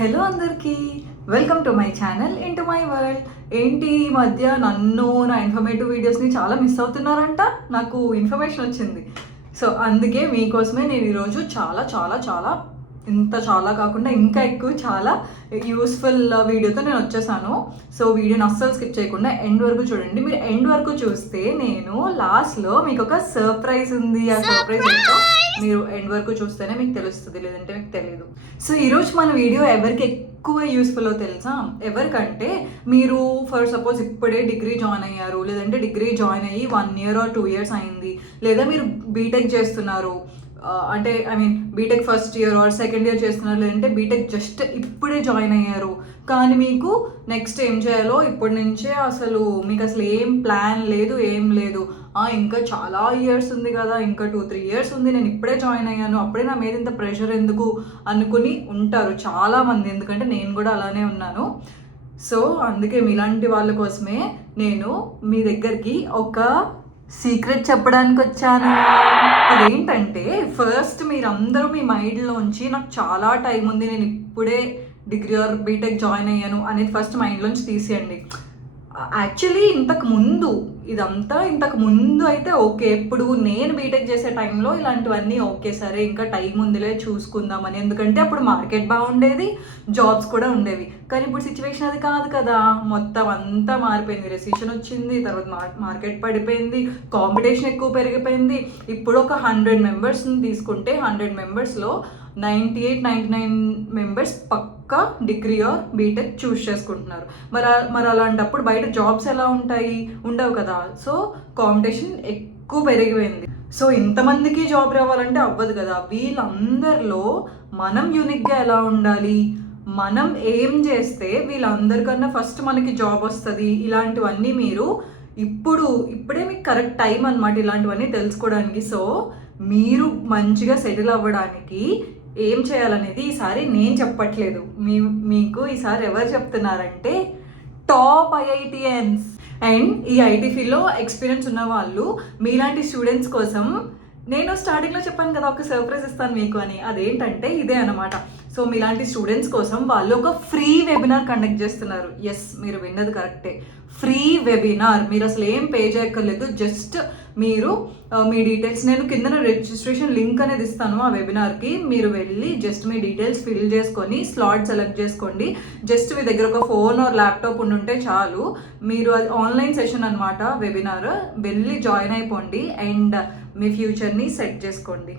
Hello అందరికీ, welcome to my channel into my world. ఏంటి ఈ మధ్య నన్ను నా ఇన్ఫర్మేటివ్ వీడియోస్ని చాలా మిస్ అవుతున్నారంట. నాకు ఇన్ఫర్మేషన్ వచ్చింది. సో అందుకే మీకోసమే నేను ఈరోజు చాలా చాలా చాలా ఇంత చాలా కాకుండా ఇంకా ఎక్కువ చాలా యూస్ఫుల్ వీడియోతో నేను వచ్చేసాను. సో వీడియోని అస్సలు స్కిప్ చేయకుండా ఎండ్ వరకు చూడండి. మీరు ఎండ్ వరకు చూస్తే నేను లాస్ట్లో మీకు ఒక సర్ప్రైజ్ ఉంది. ఆ సర్ప్రైజ్ ఏంటో మీరు ఎండ్ వరకు చూస్తేనే మీకు తెలుస్తుంది, లేదంటే మీకు తెలియదు. సో ఈరోజు మన వీడియో ఎవరికి ఎక్కువ యూస్ఫుల్లో తెలుసా? ఎవరికంటే మీరు ఫర్ సపోజ్ ఇప్పుడే డిగ్రీ జాయిన్ అయ్యారు, లేదంటే డిగ్రీ జాయిన్ అయ్యి 1 year or 2 years అయింది, లేదా మీరు బీటెక్ చేస్తున్నారు, అంటే I mean BTech first year or second year చేస్తున్నారు, లేదంటే బీటెక్ జస్ట్ ఇప్పుడే జాయిన్ అయ్యారు. కానీ మీకు నెక్స్ట్ ఏం చేయాలో ఇప్పటి నుంచే అసలు మీకు అసలు ఏం ప్లాన్ లేదు, ఏం లేదు. ఇంకా చాలా ఇయర్స్ ఉంది కదా, ఇంకా 2-3 years ఉంది, నేను ఇప్పుడే జాయిన్ అయ్యాను, అప్పుడే నా మీద ఇంత ప్రెషర్ ఎందుకు అనుకుని ఉంటారు చాలామంది. ఎందుకంటే నేను కూడా అలానే ఉన్నాను. సో అందుకే మీలాంటి వాళ్ళ కోసమే నేను మీ దగ్గరికి ఒక సీక్రెట్ చెప్పడానికి వచ్చాను. అదేంటంటే, ఫస్ట్ మీరందరూ మీ మైండ్లోంచి నాకు చాలా టైం ఉంది, నేను ఇప్పుడే డిగ్రీ ఆర్ బీటెక్ జాయిన్ అయ్యాను అనేది ఫస్ట్ మైండ్లోంచి తీసేయండి. యాక్చువల్లీ ఇంతకు ముందు అయితే ఓకే, ఇప్పుడు నేను బీటెక్ చేసే టైంలో ఇలాంటివన్నీ ఓకే, సరే ఇంకా టైం ఉందిలే చూసుకుందామని. ఎందుకంటే అప్పుడు మార్కెట్ బాగుండేది, జాబ్స్ కూడా ఉండేవి. కానీ ఇప్పుడు సిచ్యువేషన్ అది కాదు కదా, మొత్తం అంతా మారిపోయింది. రెసిషన్ వచ్చింది, తర్వాత మార్కెట్ పడిపోయింది, కాంపిటీషన్ ఎక్కువ పెరిగిపోయింది. ఇప్పుడు ఒక 100 members తీసుకుంటే 100 members-లో 98-99 members పక్కా డిగ్రీ ఆర్ బీటెక్ చూస్ చేసుకుంటున్నారు. మరి అలాంటప్పుడు బయట జాబ్స్ ఎలా ఉంటాయి? ఉండవు కదా. సో కాంపిటీషన్ ఎక్కువ పెరిగిపోయింది. సో ఇంతమందికి జాబ్ రావాలంటే అవ్వదు కదా. వీళ్ళందరిలో మనం యూనిక్గా ఎలా ఉండాలి, మనం ఏం చేస్తే వీళ్ళందరికన్నా ఫస్ట్ మనకి జాబ్ వస్తుంది, ఇలాంటివన్నీ మీరు ఇప్పుడే మీకు కరెక్ట్ టైం అనమాట ఇలాంటివన్నీ తెలుసుకోవడానికి. సో మీరు మంచిగా సెటిల్ అవ్వడానికి ఏం చేయాలనేది ఈసారి నేను చెప్పట్లేదు, మీకు ఈసారి ఎవరు చెప్తున్నారంటే టాప్ IITians. అండ్ ఈ ఐటీ ఫీల్డ్లో ఎక్స్పీరియన్స్ ఉన్న వాళ్ళు మీలాంటి స్టూడెంట్స్ కోసం నేను స్టార్టింగ్లో చెప్పాను కదా ఒక సర్ప్రైజ్ ఇస్తాను మీకు అని. అదేంటంటే ఇదే అనమాట. సో మీలాంటి స్టూడెంట్స్ కోసం వాళ్ళు ఒక ఫ్రీ వెబినార్ కండక్ట్ చేస్తున్నారు. ఎస్, మీరు విన్నది కరెక్టే, ఫ్రీ వెబినార్. మీరు అసలు ఏం పే చేయక్కర్లేదు. జస్ట్ మీరు మీ డీటెయిల్స్, నేను కింద రిజిస్ట్రేషన్ లింక్ అనేది ఇస్తాను ఆ వెబినార్కి. మీరు వెళ్ళి జస్ట్ మీ డీటెయిల్స్ ఫిల్ చేసుకొని స్లాట్ సెలెక్ట్ చేసుకోండి. జస్ట్ మీ దగ్గర ఒక ఫోన్ ఆర్ ల్యాప్టాప్ ఉంటే చాలు. మీరు అది ఆన్లైన్ సెషన్ అనమాట వెబినార్. వెళ్ళి జాయిన్ అయిపోండి అండ్ మీ ఫ్యూచర్ని సెట్ చేసుకోండి.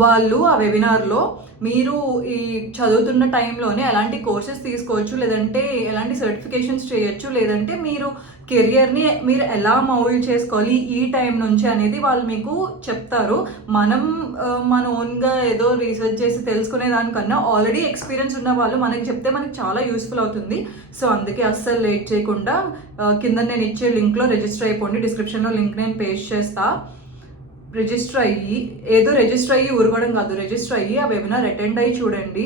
వాళ్ళు ఆ వెబినార్లో మీరు ఈ చదువుతున్న టైంలోనే ఎలాంటి కోర్సెస్ తీసుకోవచ్చు, లేదంటే ఎలాంటి సర్టిఫికేషన్స్ చేయొచ్చు, లేదంటే మీరు కెరియర్ని మీరు ఎలా మౌల్డ్ చేసుకోవాలి ఈ టైం నుంచి అనేది వాళ్ళు మీకు చెప్తారు. మన ఓన్గా ఏదో రీసెర్చ్ చేసి తెలుసుకునే దానికన్నా ఆల్రెడీ ఎక్స్పీరియన్స్ ఉన్న వాళ్ళు మనకి చెప్తే మనకి చాలా యూస్ఫుల్ అవుతుంది. సో అందుకే అస్సలు లేట్ చేయకుండా కింద నేను ఇచ్చే లింక్లో రిజిస్టర్ అయిపోండి. డిస్క్రిప్షన్లో లింక్ నేను పేస్ట్ చేస్తా. రిజిస్టర్ అయ్యి ఊరుకోవడం కాదు, రిజిస్టర్ అయ్యి ఆ వెబినార్ అటెండ్ అయ్యి చూడండి.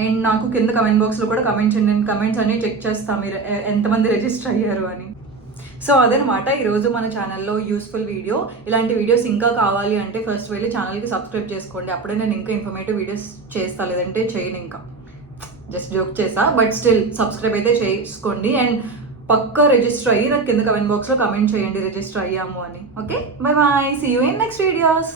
అండ్ నాకు కింద కమెంట్ బాక్స్లో కూడా కమెంట్ చేయండి. నేను కమెంట్స్ అన్నీ చెక్ చేస్తాను మీరు ఎంతమంది రిజిస్టర్ అయ్యారు అని. సో అదనమాట ఈరోజు మన ఛానల్లో యూస్ఫుల్ వీడియో. ఇలాంటి వీడియోస్ ఇంకా కావాలి అంటే ఫస్ట్ వెళ్ళి ఛానల్కి సబ్స్క్రైబ్ చేసుకోండి. అప్పుడే నేను ఇంకా ఇన్ఫర్మేటివ్ వీడియోస్ చేస్తాను, లేదంటే చేయను. ఇంకా జస్ట్ జోక్ చేసా, బట్ స్టిల్ సబ్స్క్రైబ్ అయితే చేసుకోండి. అండ్ పక్కా రిజిస్టర్ అయ్యి నాకు కింద కమెంట్ బాక్స్లో కమెంట్ చేయండి రిజిస్టర్ అయ్యాము అని. Okay, bye bye, see you in next videos.